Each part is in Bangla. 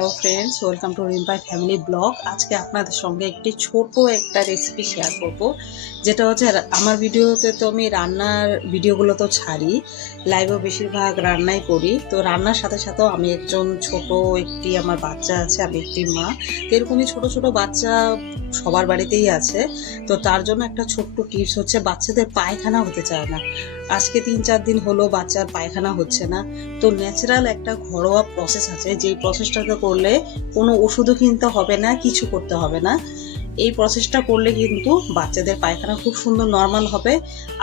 Hello friends, welcome to রিম্পাই family blog. আজকে আপনাদের সঙ্গে একটি ছোট একটা রেসিপি শেয়ার করব, যেটা হচ্ছে আমার ভিডিওতে তো আমি রান্নার ভিডিওগুলো তো ছাড়ি, লাইভও বেশিরভাগ রান্নাই করি। তো রান্নার সাথে সাথেও আমি একজন ছোট একটি আমার বাচ্চা আছে, আমি একটি মা। তো এরকমই ছোট ছোট বাচ্চা সবার বাড়িতেই আছে। তো তার জন্য একটা ছোট্ট টিপস হচ্ছে, বাচ্চাদের পায়খানা হতে চায় না। আজকে 3-4 দিন হলো বাচ্চার পায়খানা হচ্ছে না। তো ন্যাচারাল একটা ঘরোয়া প্রসেস আছে, যেই প্রসেসটাতে করলে কোনো ওষুধও কিনতে হবে না, কিছু করতে হবে না। এই প্রসেসটা করলে কিন্তু বাচ্চাদের পায়খানা খুব সুন্দর নর্মাল হবে,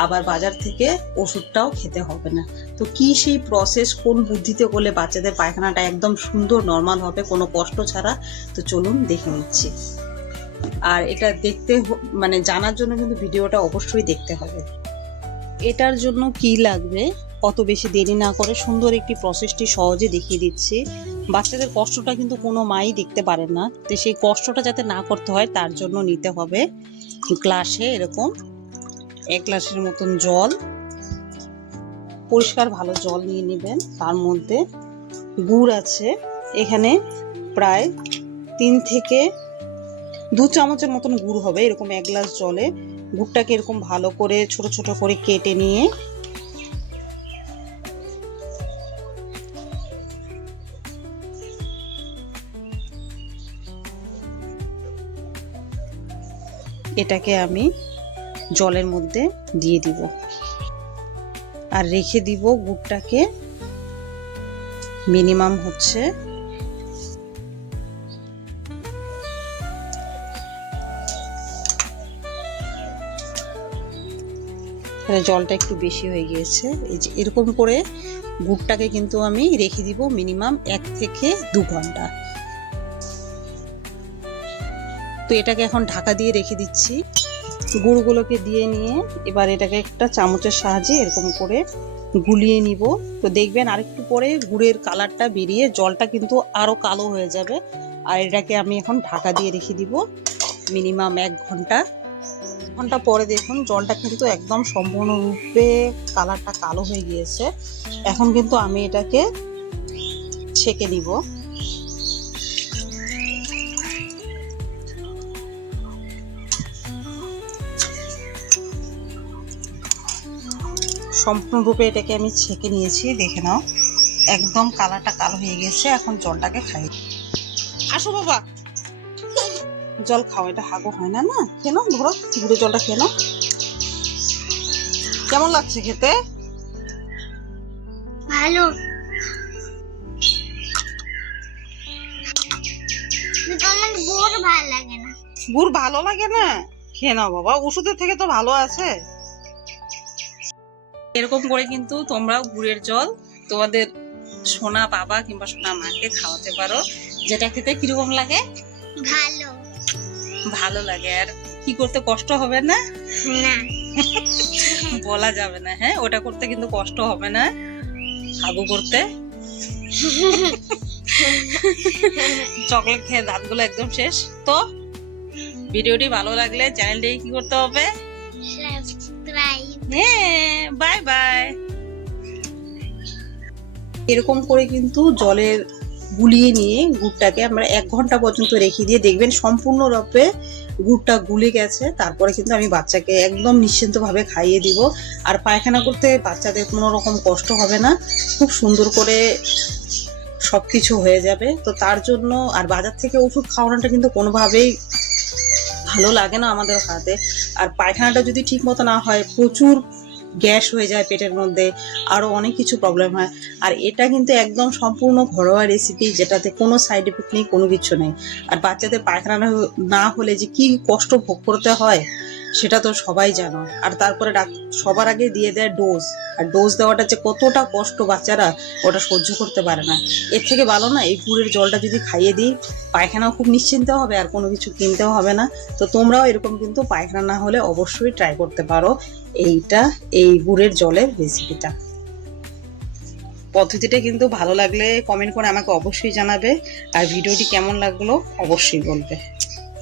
আবার বাজার থেকে ওষুধটাও খেতে হবে না। তো কি সেই প্রসেস, কোন বুদ্ধিতে করলে বাচ্চাদের পায়খানাটা একদম সুন্দর নর্মাল হবে কোনো কষ্ট ছাড়া, তো চলুন দেখে নিচ্ছি। আর এটা দেখতে মানে জানার জন্য কিন্তু ভিডিওটা অবশ্যই দেখতে হবে। এটার জন্য কি লাগবে অত বেশি দেরি না করে সুন্দর একটি প্রসেসটি সহজে দেখিয়ে দিচ্ছি। বাচ্চাদের কষ্টটা কিন্তু কোনো মাই দেখতে পারেন না, তো সেই কষ্টটা যাতে না করতে হয় তার জন্য নিতে হবে গ্লাসে এরকম 1 গ্লাসের মতন জল, পরিষ্কার ভালো জল নিয়ে নেবেন। তার মধ্যে গুড় আছে এখানে প্রায় 3 থেকে 2 চামচের মতন গুড় হবে এরকম 1 গ্লাস জলে। গুড়টাকে এরকম ভালো করে ছোট ছোট করে কেটে নিয়ে এটাকে আমি জলের মধ্যে দিয়ে দিব আর রেখে দিব। গুড়টাকে মিনিমাম হচ্ছে জলটা একটু বেশি হয়ে গিয়েছে। এই যে এরকম করে গুড়টাকে কিন্তু আমি রেখে দিব মিনিমাম 1 থেকে 2 ঘন্টা। তো এটাকে এখন ঢাকা দিয়ে রেখে দিচ্ছি। গুড়গুলোকে দিয়ে নিয়ে এবার এটাকে একটা চামচের সাহায্যে এরকম করে গুলিয়ে নিব। তো দেখবেন আরেকটু পরে গুড়ের কালারটা বেরিয়ে জলটা কিন্তু আরো কালো হয়ে যাবে। আর এটাকে আমি এখন ঢাকা দিয়ে রেখে দিব মিনিমাম 1 ঘন্টা। ঘন্টা পরে দেখুন জলটা কিন্তু একদম সম্পূর্ণরূপে কালারটা কালো হয়ে গিয়েছে। এখন কিন্তু আমি এটাকে ছেঁকে নিব। সম্পূর্ণরূপে এটাকে আমি ছেঁকে নিয়েছি, দেখে নাও একদম কালারটা কালো হয়ে গেছে। এখন জলটাকে খাই। আসো বাবা, জল খাও, এটা হাগো হয় না, না কেন ধরো গুঁড়ো জলটা কেন। কেমন লাগছে খেতে? ভালো। গুড় ভালো লাগে না। গুড় ভালো লাগে না? খেয়ে নাও বাবা, ওষুধের থেকে তো ভালো আছে। এরকম করে কিন্তু তোমরাও গুড়ের জল তোমাদের সোনা বাবা কিংবা সোনা মাকে খাওয়াতে পারো। যেটা খেতে কিরকম লাগে? ভালো। ভালো লাগে। আর কি করতে কষ্ট হবে না? না। বলা যাবে না। হ্যাঁ, ওটা করতে কিন্তু কষ্ট হবে না, হাগু করতে। চকলেট খেয়ে দাঁতগুলো একদম শেষ। তো ভিডিওটি ভালো লাগলে চ্যানেলটি কি করতে হবে? সাবস্ক্রাইব। হ্যাঁ, বাই বাই। এরকম করে কিন্তু জলের গুলিয়ে নিয়ে গুড়টাকে আমরা 1 ঘন্টা পর্যন্ত রেখে দিয়ে দেখবেন সম্পূর্ণরূপে গুড়টা গুলে গেছে। তারপরে কিন্তু আমি বাচ্চাকে একদম নিশ্চিন্তভাবে খাইয়ে দিব। আর পায়খানা করতে বাচ্চাদের কোনো রকম কষ্ট হবে না, খুব সুন্দর করে সবকিছু হয়ে যাবে। তো তার জন্য আর বাজার থেকে ওষুধ খাওয়ানোটা কিন্তু কোনোভাবেই ভালো লাগে না আমাদের হাতে। আর পায়খানাটা যদি ঠিক মতো না হয় প্রচুর গ্যাস হয়ে যায় পেটের মধ্যে, আরো অনেক কিছু প্রবলেম হয়। আর এটা কিন্তু একদম সম্পূর্ণ ঘরোয়া রেসিপি, যেটাতে কোনো সাইড এফেক্ট নেই, কোনো কিছু নেই। আর বাচ্চাদের পায়খানা না হলে যে কি কষ্ট ভোগ করতে হয় সেটা তো সবাই জানো। আর তারপরে সবার আগে দিয়ে দেয় ডোজ, আর ডোজ দেওয়াটা যে কতটা কষ্ট বাচ্চারা ওটা সহ্য করতে পারে না। এর থেকে ভালো না এই গুড়ের জলটা যদি খাইয়ে দিই, পায়খানাও খুব নিশ্চিন্তে হবে আর কোনো কিছু কিনতেও হবে না। তো তোমরাও এরকম কিন্তু পায়খানা না হলে অবশ্যই ট্রাই করতে পারো এই গুড়ের জলের রেসিপিটা। পদ্ধতিটা কিন্তু ভালো লাগলে কমেন্ট করে আমাকে অবশ্যই জানাবে, আর ভিডিওটি কেমন লাগলো অবশ্যই বলবে।